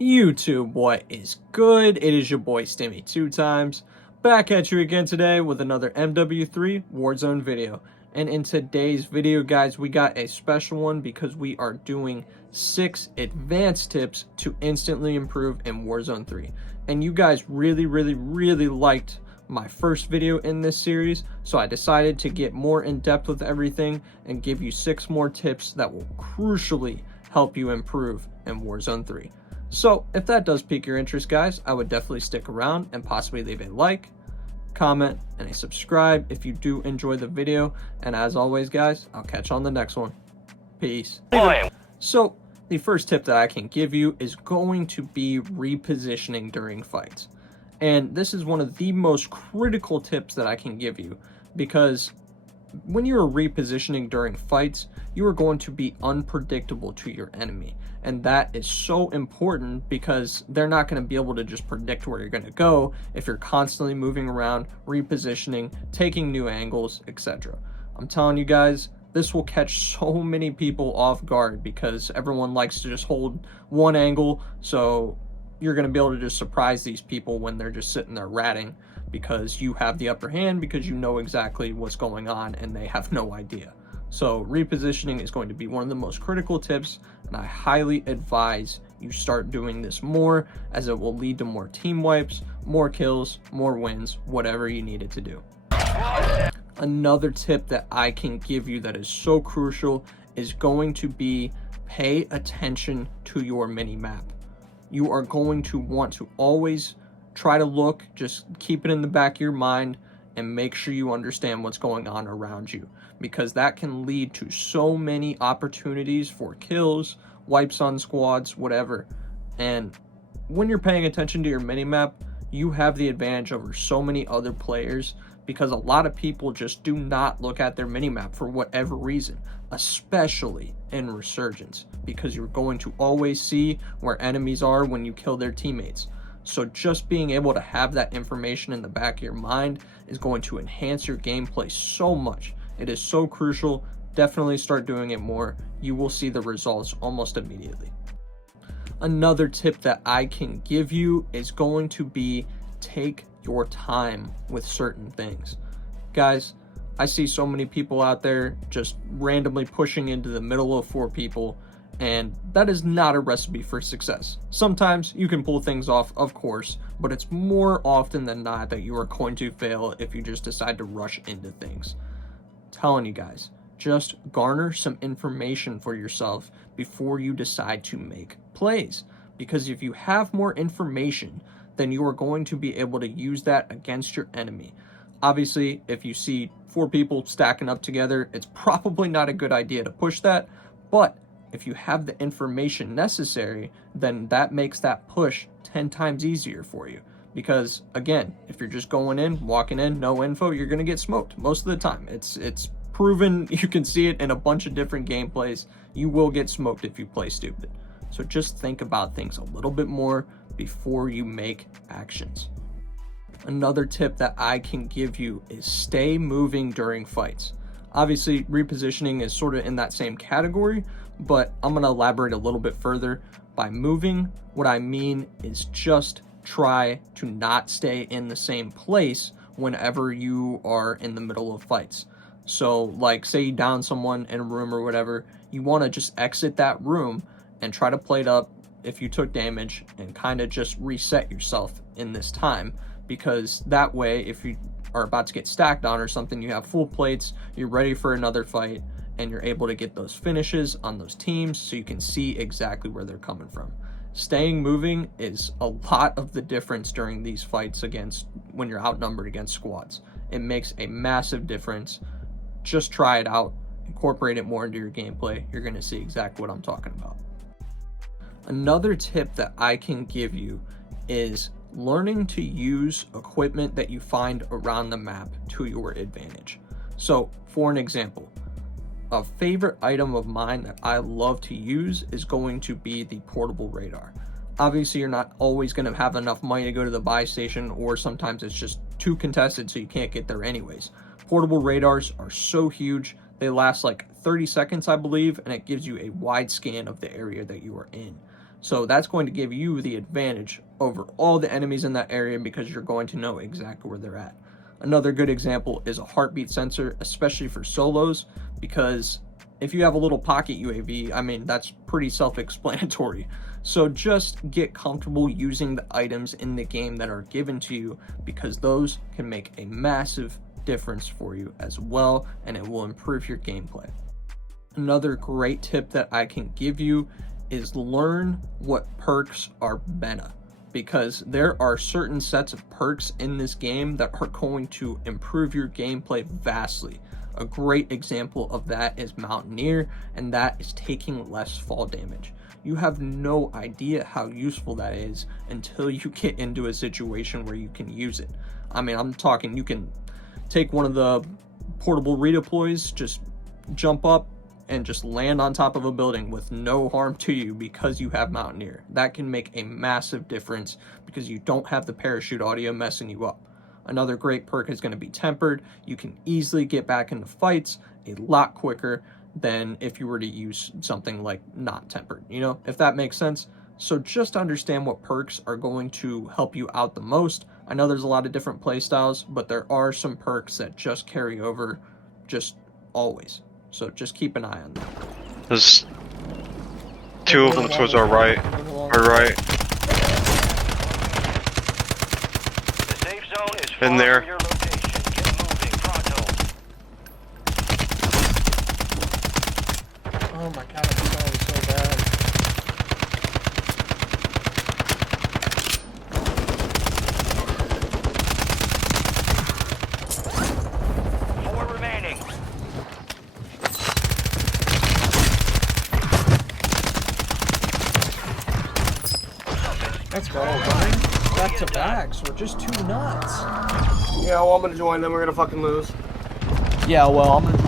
YouTube, what is good? It is your boy Stimmy 2x, back at you again today with another MW3 Warzone video. And in today's video, guys, we got a special one because we are doing 6 advanced tips to instantly improve in Warzone 3. And you guys really liked my first video in this series, so I decided to get more in depth with everything and give you 6 more tips that will crucially help you improve in Warzone 3. So if that does pique your interest, guys, I would definitely stick around and possibly leave a like, comment, and a subscribe if you do enjoy the video. And as always, guys, I'll catch you on the next one. Peace. So the first tip that I can give you is going to be repositioning during fights. And this is one of the most critical tips that I can give you, because when you're repositioning during fights, you are going to be unpredictable to your enemy. And that is so important because they're not going to be able to just predict where you're going to go if you're constantly moving around, repositioning, taking new angles, etc. I'm telling you guys, this will catch so many people off guard because everyone likes to just hold one angle. So you're going to be able to just surprise these people when they're just sitting there ratting because you have the upper hand, because you know exactly what's going on and they have no idea. So repositioning is going to be one of the most critical tips, and I highly advise you start doing this more, as it will lead to more team wipes, more kills, more wins, whatever you need it to do. Another tip that I can give you that is so crucial is going to be pay attention to your mini-map. You are going to want to always try to look, just keep it in the back of your mind, and make sure you understand what's going on around you, because that can lead to so many opportunities for kills, wipes on squads, whatever. And when you're paying attention to your minimap, you have the advantage over so many other players, because a lot of people just do not look at their minimap for whatever reason, especially in Resurgence, because you're going to always see where enemies are when you kill their teammates. So just being able to have that information in the back of your mind is going to enhance your gameplay so much. It is so crucial. Definitely start doing it more. You will see the results almost immediately. Another tip that I can give you is going to be take your time with certain things. Guys, I see so many people out there just randomly pushing into the middle of 4 people, and that is not a recipe for success. Sometimes you can pull things off, of course, but it's more often than not that you are going to fail if you just decide to rush into things. I'm telling you guys, just garner some information for yourself before you decide to make plays. Because if you have more information, then you are going to be able to use that against your enemy. Obviously, if you see 4 people stacking up together, it's probably not a good idea to push that, but if you have the information necessary, then that makes that push 10 times easier for you. Because again, if you're just going in, walking in, no info, you're going to get smoked most of the time. It's proven. You can see it in a bunch of different gameplays. You will get smoked if you play stupid. So just think about things a little bit more before you make actions. Another tip that I can give you is stay moving during fights. Obviously, repositioning is sort of in that same category, but I'm going to elaborate a little bit further. By moving, what I mean is just try to not stay in the same place whenever you are in the middle of fights. So, like, say you down someone in a room or whatever, you want to just exit that room and try to plate up if you took damage and kind of just reset yourself in this time, because that way, if you are about to get stacked on or something, you have full plates, you're ready for another fight, and you're able to get those finishes on those teams so you can see exactly where they're coming from. Staying moving is a lot of the difference during these fights against when you're outnumbered against squads. It makes a massive difference. Just try it out, incorporate it more into your gameplay. You're going to see exactly what I'm talking about. Another tip that I can give you is learning to use equipment that you find around the map to your advantage. So for an example, a favorite item of mine that I love to use is going to be the portable radar. Obviously, you're not always going to have enough money to go to the buy station, or sometimes it's just too contested so you can't get there anyways. Portable radars are so huge. They last like 30 seconds, I believe, and it gives you a wide scan of the area that you are in. So that's going to give you the advantage over all the enemies in that area because you're going to know exactly where they're at. Another good example is a heartbeat sensor, especially for solos, because if you have a little pocket UAV, I mean, that's pretty self-explanatory. So just get comfortable using the items in the game that are given to you, because those can make a massive difference for you as well, and it will improve your gameplay. Another great tip that I can give you is learn what perks are meta, because there are certain sets of perks in this game that are going to improve your gameplay vastly. A great example of that is Mountaineer, and that is taking less fall damage. You have no idea how useful that is until you get into a situation where you can use it. I mean, I'm talking you can take one of the portable redeploys, just jump up and just land on top of a building with no harm to you because you have Mountaineer. That can make a massive difference because you don't have the parachute audio messing you up. Another great perk is going to be Tempered. You can easily get back into fights a lot quicker than if you were to use something like not tempered, you know, if that makes sense. So just understand what perks are going to help you out the most. I know there's a lot of different playstyles, but there are some perks that just carry over just always. So just keep an eye on that. There's two of them towards our right. Our right. The safe zone is In far there. from your location. Get moving, pronto. Oh my god, I'm trying so bad. Four remaining. Let's go, buddy. Back to backs. We're just too nuts. Yeah, well, I'm gonna join them. We're gonna fucking lose. Yeah, well, I'm gonna